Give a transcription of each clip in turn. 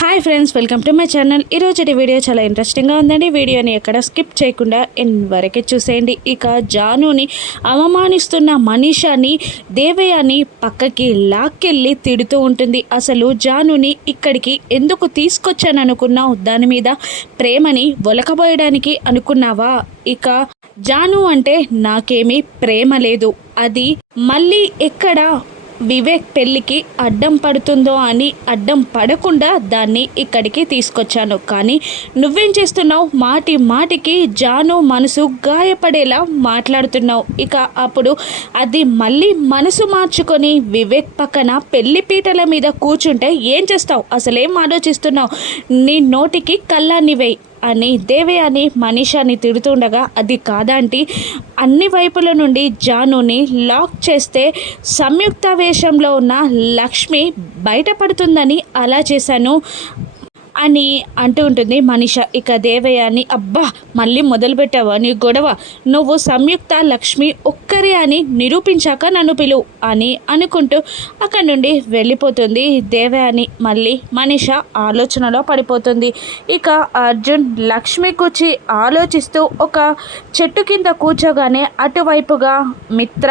Hi friends, welcome to my channel. ఈరోజు video చాలా ఇంట్రెస్టింగ్గా ఉందండి. వీడియోని ఎక్కడ స్కిప్ చేయకుండా వరకే చూసేయండి. ఇక జానుని అవమానిస్తున్న మనీషాని దేవయాని పక్కకి లాక్కెళ్ళి తిడుతూ ఉంటుంది. అసలు జానుని ఇక్కడికి ఎందుకు తీసుకొచ్చాను అనుకున్నావు? దాని మీద ప్రేమని ఒలకబోయడానికి అనుకున్నావా? ఇక జాను అంటే నాకేమీ ప్రేమ లేదు. అది మళ్ళీ ఎక్కడ వివేక్ పెళ్ళికి అడ్డం పడుతుందో అని అడ్డం పడకుండా దాన్ని ఇక్కడికి తీసుకొచ్చాను. కానీ నువ్వేం చేస్తున్నావు? మాటి మాటికి జాను మనసు గాయపడేలా మాట్లాడుతున్నావు. ఇక అప్పుడు అది మళ్ళీ మనసు మార్చుకొని వివేక్ పక్కన పెళ్లి పీటల మీద కూర్చుంటే ఏం చేస్తావు? అసలేం ఆలోచిస్తున్నావు? నీ నోటికి కళ్ళాన్ని వేయి అని దేవయాని మనీషాని తిడుతుండగా, అది కాదంటే అన్ని వైపుల నుండి జానుని లాక్ చేస్తే సంయుక్త వేషంలో ఉన్న లక్ష్మి బయటపడుతుందని అలా చేశాను అని అంటూ ఉంటుంది మనీష. ఇక దేవయాని, అబ్బా మళ్ళీ మొదలుపెట్టావా నీ గొడవ? నువ్వు సంయుక్త లక్ష్మి ఒక్కరే అని నిరూపించాక నన్ను పిలువు అని అనుకుంటూ అక్కడి నుండి వెళ్ళిపోతుంది దేవయాని. మళ్ళీ మనీష ఆలోచనలో పడిపోతుంది. ఇక అర్జున్ లక్ష్మి కూర్చి ఆలోచిస్తూ ఒక చెట్టు కింద కూర్చోగానే అటువైపుగా మిత్ర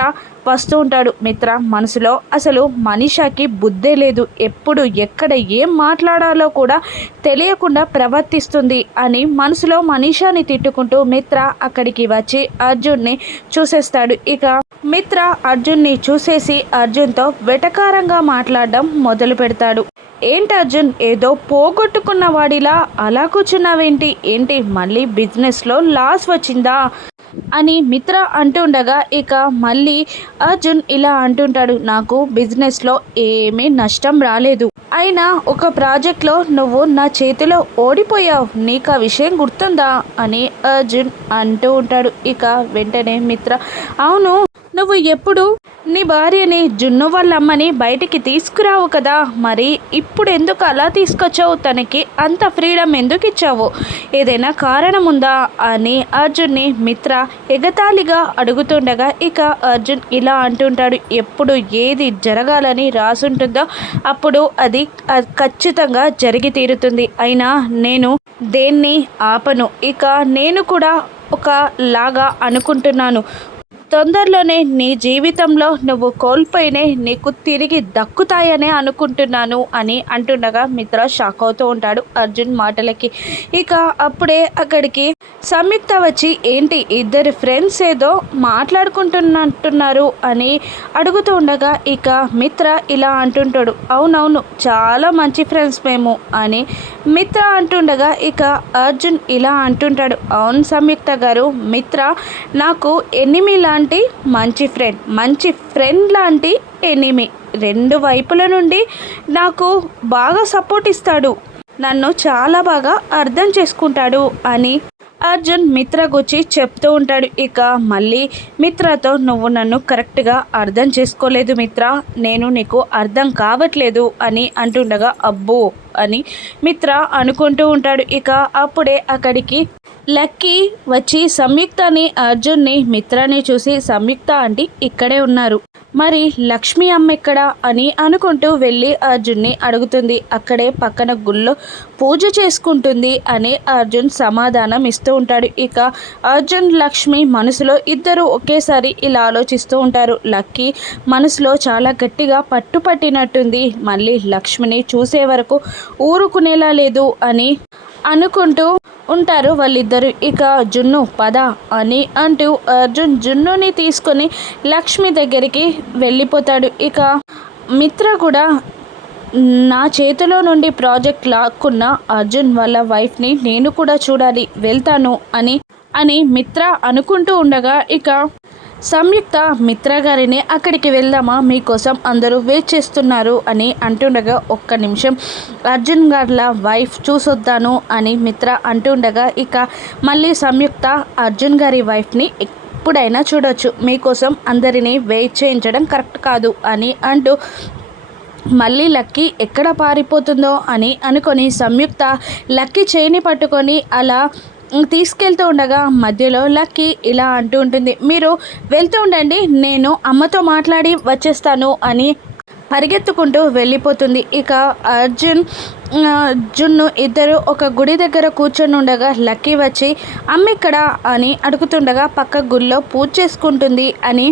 వస్తూ ఉంటాడు. మిత్ర మనసులో అసలు మనీషాకి బుద్ధే లేదు, ఎప్పుడు ఎక్కడ ఏం మాట్లాడాలో కూడా తెలియకుండా ప్రవర్తిస్తుంది అని మనసులో మనీషాని తిట్టుకుంటూ మిత్ర అక్కడికి వచ్చి అర్జున్ని చూసేస్తాడు. ఇక మిత్ర అర్జున్ని చూసేసి అర్జున్తో వెటకారంగా మాట్లాడడం మొదలు పెడతాడు. ఏంటి అర్జున్, ఏదో పోగొట్టుకున్న వాడిలా అలా కూర్చున్నావేంటి? ఏంటి మళ్ళీ బిజినెస్లో లాస్ వచ్చిందా అని మిత్ర అంటుండగా, ఇక మళ్ళీ అర్జున్ ఇలా అంటుంటాడు, నాకు బిజినెస్లో ఏమీ నష్టం రాలేదు. అయినా ఒక ప్రాజెక్ట్లో నువ్వు నా చేతిలో ఓడిపోయావు, నీకు ఆ విషయం గుర్తుందా అని అర్జున్ అంటూ ఉంటాడు. ఇక వెంటనే మిత్ర, అవును నువ్వు ఎప్పుడు నీ భార్యని జున్ను వాళ్ళ అమ్మని బయటికి తీసుకురావు కదా, మరి ఇప్పుడు ఎందుకు అలా తీసుకొచ్చావు? తనకి అంత ఫ్రీడమ్ ఎందుకు ఇచ్చావు? ఏదైనా కారణం ఉందా అని అర్జున్ని మిత్ర ఎగతాళిగా అడుగుతుండగా, ఇక అర్జున్ ఇలా అంటుంటాడు, ఎప్పుడు ఏది జరగాలని రాసుంటుందో అప్పుడు అది ఖచ్చితంగా జరిగి తీరుతుంది. అయినా నేను దేన్ని ఆపను. ఇక నేను కూడా ఒకలాగా అనుకుంటున్నాను, తొందరలోనే నీ జీవితంలో నువ్వు కోల్పోయినే నీకు తిరిగి దక్కుతాయనే అనుకుంటున్నాను అని అంటుండగా మిత్ర షాక్ అవుతూ ఉంటాడు అర్జున్ మాటలకి. ఇక అప్పుడే అక్కడికి సంయుక్త వచ్చి, ఏంటి ఇద్దరు ఫ్రెండ్స్ ఏదో మాట్లాడుకుంటున్నట్టున్నారు అని అడుగుతూ ఉండగా, ఇక మిత్ర ఇలా అంటుంటాడు, అవునవును చాలా మంచి ఫ్రెండ్స్ మేము అని మిత్ర అంటుండగా, ఇక అర్జున్ ఇలా అంటుంటాడు, అవును సంయుక్త గారు, మిత్ర నాకు ఎనిమి లాంటి మంచి ఫ్రెండ్ లాంటి ఎనిమి, రెండు వైపుల నుండి నాకు బాగా సపోర్ట్ ఇస్తాడు, నన్ను చాలా బాగా అర్థం చేసుకుంటాడు అని అర్జున్ మిత్ర గురించి చెప్తూ ఉంటాడు. ఇక మళ్ళీ మిత్రతో, నువ్వు నన్ను కరెక్ట్గా అర్థం చేసుకోలేదు మిత్ర, నేను నీకు అర్థం కావట్లేదు అని అంటుండగా, అబ్బో అని మిత్ర అనుకుంటూ ఉంటాడు. ఇక అప్పుడే అక్కడికి లక్కీ వచ్చి సంయుక్తని అర్జున్ని మిత్రాన్ని చూసి, సంయుక్త ఆంటీ ఇక్కడే ఉన్నారు, మరి లక్ష్మి అమ్మ ఎక్కడా అని అనుకుంటూ వెళ్ళి అర్జున్ని అడుగుతుంది. అక్కడే పక్కన గుళ్ళో పూజ చేసుకుంటుంది అని అర్జున్ సమాధానం ఇస్తూ ఉంటాడు. ఇక అర్జున్ లక్ష్మి మనసులో ఇద్దరు ఒకేసారి ఇలా ఆలోచిస్తూ ఉంటారు. లక్కీ మనసులో చాలా గట్టిగా పట్టుపట్టినట్టుంది, మళ్ళీ లక్ష్మిని చూసే వరకు ఊరుకునేలా లేదు అని అనుకుంటూ ఉంటారు వాళ్ళిద్దరు. ఇక జున్ను పద అని అంటూ అర్జున్ జున్నుని తీసుకొని లక్ష్మి దగ్గరికి వెళ్ళిపోతాడు. ఇక మిత్ర కూడా, నా చేతిలో నుండి ప్రాజెక్ట్ లాక్కున్న అర్జున్ వాళ్ళ వైఫ్ని నేను కూడా చూడాలి, వెళ్తాను అని మిత్ర అనుకుంటూ ఉండగా, ఇక సంయుక్త మిత్ర గారిని అక్కడికి వెళ్దామా, మీకోసం అందరూ వెయిట్ చేస్తున్నారు అని అంటుండగా, ఒక్క నిమిషం అర్జున్ గార్ల వైఫ్ చూసొద్దాను అని మిత్ర అంటుండగా, ఇక మళ్ళీ సంయుక్త అర్జున్ గారి వైఫ్ని ఎప్పుడైనా చూడొచ్చు, మీకోసం అందరినీ వెయిట్ చేయించడం కరెక్ట్ కాదు అని అంటూ మళ్ళీ లక్కీ ఎక్కడ పారిపోతుందో అని అనుకొని సంయుక్త లక్కీ చేయిని పట్టుకొని అలా తీసుకెళ్తూ ఉండగా, మధ్యలో లక్కీ ఇలా అంటూ ఉంటుంది, మీరు వెళ్తూ ఉండండి, నేను అమ్మతో మాట్లాడి వచ్చేస్తాను అని పరిగెత్తుకుంటూ వెళ్ళిపోతుంది. ఇక అర్జున్ జున్ను ఇద్దరు ఒక గుడి దగ్గర కూర్చొని ఉండగా లక్కీ వచ్చి అమ్మిక్కడ అని అడుగుతుండగా పక్క గుడిలో పూజ చేసుకుంటుంది అని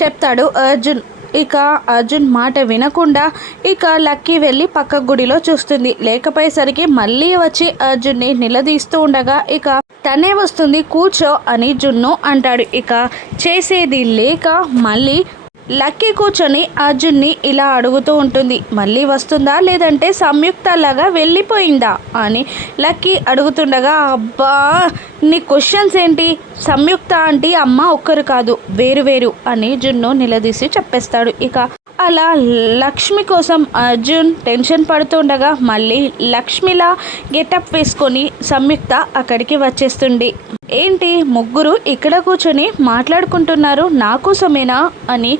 చెప్తాడు అర్జున్. ఇక అర్జున్ మాట వినకుండా ఇక లక్కీ వెళ్ళి పక్క గుడిలో చూస్తుంది. లేకపోయేసరికి మళ్ళీ వచ్చి అర్జున్ని నిలదీస్తూ ఉండగా ఇక తనే వస్తుంది కూర్చో అని జున్ను అంటాడు. ఇక చేసేది లేక మళ్ళీ లక్కీ కూర్చొని అర్జున్ని ఇలా అడుగుతూ ఉంటుంది, మళ్ళీ వస్తుందా లేదంటే సంయుక్తలాగా వెళ్ళిపోయిందా అని లక్కీ అడుగుతుండగా, అబ్బా నీ క్వశ్చన్స్ ఏంటి, సంయుక్త ఆంటీ అమ్మ ఒక్కరు కాదు వేరు వేరు అని జున్ను నిలదీసి చెప్పేస్తాడు. ఇక అలా లక్ష్మి కోసం అర్జున్ టెన్షన్ పడుతుండగా మళ్ళీ లక్ష్మిలా గెటప్ వేసుకొని సంయుక్త అక్కడికి వచ్చేస్తుంది. ఏంటి ముగ్గురు ఇక్కడ కూర్చొని మాట్లాడుకుంటున్నారు, నా కోసమేనా అని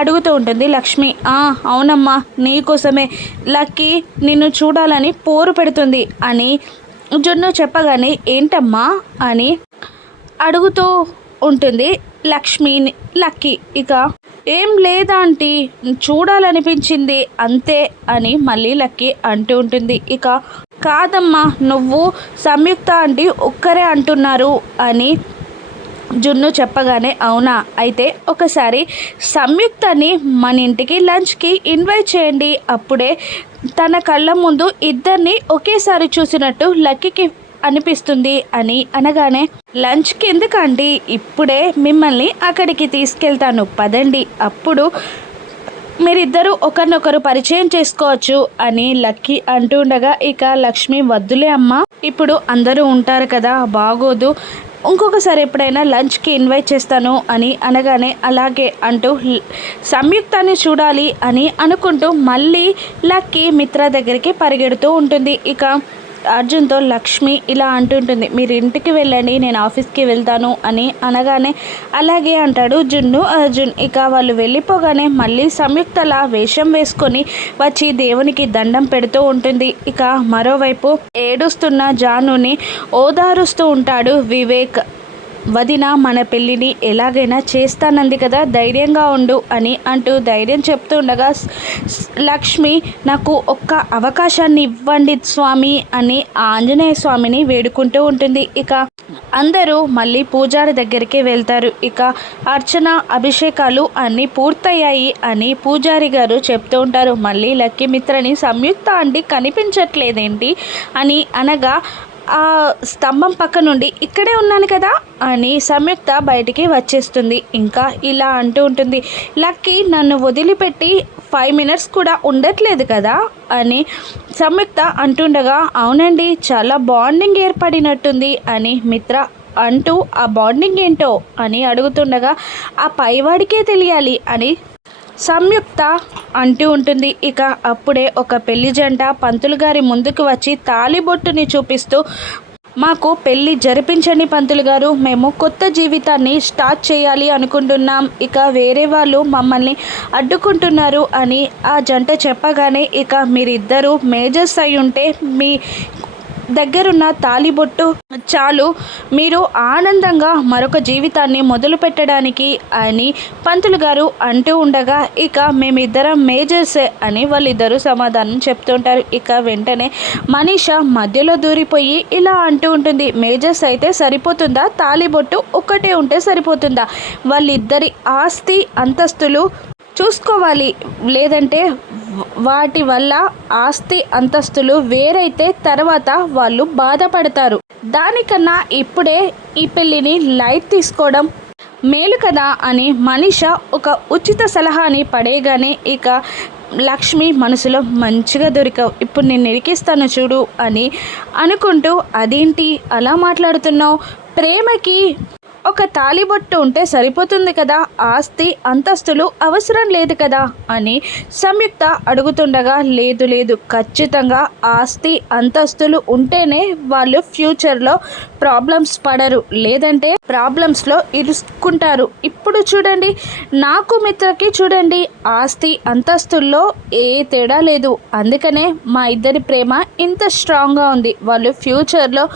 అడుగుతూ ఉంటుంది లక్ష్మి. అవునమ్మా నీకోసమే, లక్కీ నిన్ను చూడాలని పోరు పెడుతుంది అని జున్ను చెప్పగానే ఏంటమ్మా అని అడుగుతూ ఉంటుంది లక్కీ. ఇక ఏం లేదాంటీ చూడాలనిపించింది అంతే అని మళ్ళీ లక్కీ అంటూ ఉంటుంది. ఇక కాదమ్మా నువ్వు సంయుక్త ఆంటీ ఒక్కరే అంటున్నారు అని జున్ను చెప్పగానే అవునా అయితే ఒకసారి సంయుక్తని మన ఇంటికి లంచ్కి ఇన్వైట్ చేయండి, అప్పుడే తన కళ్ళ ముందు ఇద్దరిని ఒకేసారి చూసినట్టు లక్కీకి అనిపిస్తుంది అని అనగానే లంచ్కి ఎందుకండి, ఇప్పుడే మిమ్మల్ని అక్కడికి తీసుకెళ్తాను పదండి, అప్పుడు మీరిద్దరూ ఒకరినొకరు పరిచయం చేసుకోవచ్చు అని లక్కీ అంటూ ఉండగా ఇక లక్ష్మి వద్దులే అమ్మ, ఇప్పుడు అందరూ ఉంటారు కదా బాగోదు, ఇంకొకసారి ఎప్పుడైనా లంచ్కి ఇన్వైట్ చేస్తాను అని అనగానే అలాగే అంటూ సంయుక్తాన్ని చూడాలి అని అనుకుంటూ మళ్ళీ లక్కీ మిత్ర దగ్గరికి పరిగెడుతూ ఉంటుంది. ఇక అర్జున్తో లక్ష్మి ఇలా అంటుంటుంది, మీరు ఇంటికి వెళ్ళండి నేను ఆఫీస్కి వెళ్తాను అని అనగానే అలాగే అంటాడు జున్ను అర్జున్. ఇక వాళ్ళు వెళ్ళిపోగానే మళ్ళీ సంయుక్తలా వేషం వేసుకొని వచ్చి దేవునికి దండం పెడుతూ ఉంటుంది. ఇక మరోవైపు ఏడుస్తున్న జానుని ఓదారుస్తూ ఉంటాడు వివేక్. వదిన మన పెళ్ళిని ఎలాగైనా చేస్తానంది కదా ధైర్యంగా ఉండు అని అంటూ ధైర్యం చెప్తూ ఉండగా లక్ష్మి నాకు ఒక్క అవకాశాన్ని ఇవ్వండి స్వామి అని ఆంజనేయ స్వామిని వేడుకుంటూ ఉంటుంది. ఇక అందరూ మళ్ళీ పూజారి దగ్గరికి వెళ్తారు. ఇక అర్చన అభిషేకాలు అన్నీ పూర్తయ్యాయి అని పూజారి గారు చెప్తూ ఉంటారు. మళ్ళీ లక్కీ మిత్రని సంయుక్త ఆంటీ కనిపించట్లేదేంటి అని అనగా ఆ స్తంభం పక్క నుండి ఇక్కడే ఉన్నాను కదా అని సంయుక్త బయటికి వచ్చేస్తుంది. ఇంకా ఇలా అంటూ ఉంటుంది, లక్కీ నన్ను వదిలిపెట్టి 5 మినిట్స్ కూడా ఉండట్లేదు కదా అని సంయుక్త అంటుండగా అవునండి చాలా బాండింగ్ ఏర్పడినట్టుంది అని మిత్ర అంటూ ఆ బాండింగ్ ఏంటో అని అడుగుతుండగా ఆ పైవాడికే తెలియాలి అని సంయుక్త అంటూ ఉంటుంది. ఇక అప్పుడే ఒక పెళ్లి జంట పంతులు గారి ముందుకు వచ్చి తాళిబొట్టుని చూపిస్తూ మాకు పెళ్ళి జరిపించండి పంతులు గారు, మేము కొత్త జీవితాన్ని స్టార్ట్ చేయాలి అనుకుంటున్నాం, ఇక వేరే వాళ్ళు మమ్మల్ని అడ్డుకుంటున్నారు అని ఆ జంట చెప్పగానే ఇక మీరిద్దరూ మేజర్స్ అయి ఉంటే మీ దగ్గరున్న తాళిబొట్టు చాలు మీరు ఆనందంగా మరొక జీవితాన్ని మొదలు పెట్టడానికి అని పంతులు గారు అంటూ ఉండగా ఇక మేమిద్దరం మేజర్సే అని వాళ్ళిద్దరూ సమాధానం చెప్తుంటారు. ఇక వెంటనే మనీష మధ్యలో దూరిపోయి ఇలా అంటూ ఉంటుంది, మేజర్స్ అయితే సరిపోతుందా, తాళిబొట్టు ఒక్కటే ఉంటే సరిపోతుందా, వాళ్ళిద్దరి ఆస్తి అంతస్తులు చూసుకోవాలి, లేదంటే వాటి వల్ల ఆస్తి అంతస్తులు వేరైతే తర్వాత వాళ్ళు బాధపడతారు, దానికన్నా ఇప్పుడే ఈ పెళ్ళిని లైట్ తీసుకోవడం మేలు కదా అని మనీష ఒక ఉచిత సలహాని పడేగానే ఇక లక్ష్మి మనసులో మంచిగా దొరికావు, ఇప్పుడు నేను నిరికిస్తాను చూడు అని అనుకుంటూ అదేంటి అలా మాట్లాడుతున్నావు, ప్రేమకి ఒక తాళిబొట్టు ఉంటే సరిపోతుంది కదా, ఆస్తి అంతస్తులు అవసరం లేదు కదా అని సంయుక్త అడుగుతుండగా లేదు లేదు ఖచ్చితంగా ఆస్తి అంతస్తులు ఉంటేనే వాళ్ళు ఫ్యూచర్లో ప్రాబ్లమ్స్ పడరు, లేదంటే ప్రాబ్లమ్స్లో ఇరుక్కుంటారు. ఇప్పుడు చూడండి నాకు మిత్రకి చూడండి ఆస్తి అంతస్తుల్లో ఏ తేడా లేదు, అందుకనే మా ఇద్దరి ప్రేమ ఇంత స్ట్రాంగ్గా ఉంది, వాళ్ళు ఫ్యూచర్లో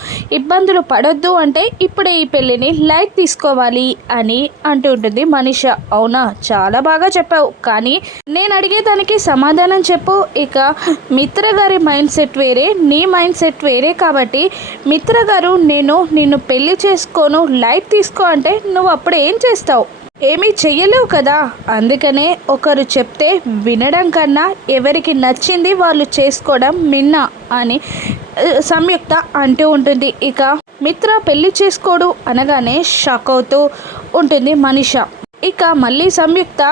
ఇబ్బందులు పడొద్దు అంటే ఇప్పుడే ఈ పెళ్ళిని లైట్ తీసుకోవాలి అని అంటూ ఉంటుంది మనీష. అవునా, చాలా బాగా చెప్పావు, కానీ నేను అడిగేదానికి సమాధానం చెప్పు. ఇక మిత్ర గారి మైండ్ సెట్ వేరే, నీ మైండ్ సెట్ వేరే, కాబట్టి మిత్ర గారు నిన్ను పెళ్లి చేసుకోను, లైట్ తీసుకో అంటే నువ్వు అప్పుడు ఏం చేస్తావు? ఏమీ చెయ్యలేవు కదా. అందుకనే ఒకరు చెప్తే వినడం కన్నా ఎవరికి నచ్చింది వాళ్ళు చేసుకోవడం మిన్న అని సంయుక్త అంటూ ఉంటుంది. ఇక మిత్ర పెళ్లి చేసుకోడు అనగానే షాక్ అవుతూ ఉంటుంది మనీష. ఇక మళ్ళీ సంయుక్త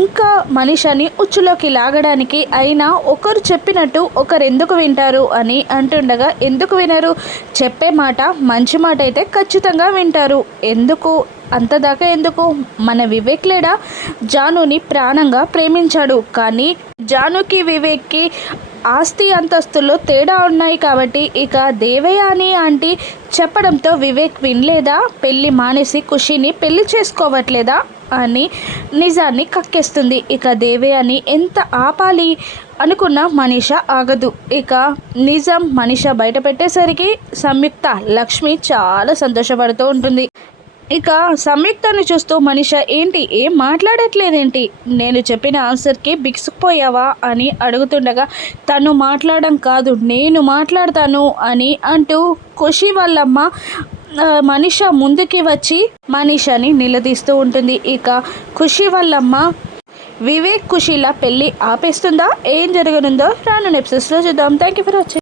ఇంకా మనీషని ఉచ్చులోకి లాగడానికి, అయినా ఒకరు చెప్పినట్టు ఒకరు ఎందుకు వింటారు అని అంటుండగా, ఎందుకు వినరు? చెప్పే మాట మంచి మాట అయితే ఖచ్చితంగా వింటారు. ఎందుకు అంతదాకా ఎందుకు? మన వివేక్ లేడా, జానుని ప్రాణంగా ప్రేమించాడు, కానీ జానుకి వివేక్కి ఆస్తి అంతస్తుల్లో తేడా ఉన్నాయి కాబట్టి ఇక దేవయాని ఆంటీ చెప్పడంతో వివేక్ వినలేదా, పెళ్ళి మానేసి ఖుషిని పెళ్లి చేసుకోవట్లేదా అని నిజాన్ని కక్కేస్తుంది. ఇక దేవయాని ఎంత ఆపాలి అనుకున్న మనీష ఆగదు. ఇక నిజం మనీష బయట పెట్టేసరికి సంయుక్త లక్ష్మి చాలా సంతోషపడుతూ ఉంటుంది. ఇక సంయుక్తను చూస్తూ మనీష, ఏంటి ఏం మాట్లాడట్లేదేంటి, నేను చెప్పిన ఆన్సర్కి బిగుసుకుపోయావా అని అడుగుతుండగా, తను మాట్లాడడం కాదు నేను మాట్లాడతాను అని అంటూ ఖుషి వాళ్ళమ్మ మనీష ముందుకి వచ్చి మనీషని నిలదీస్తూ ఉంటుంది. ఇక ఖుషి వాళ్ళమ్మ వివేక్ ఖుషిల పెళ్ళి ఆపేస్తుందా, ఏం జరగనుందో రాను ఎపిసోడ్స్లో చూద్దాం. Thank you for watching.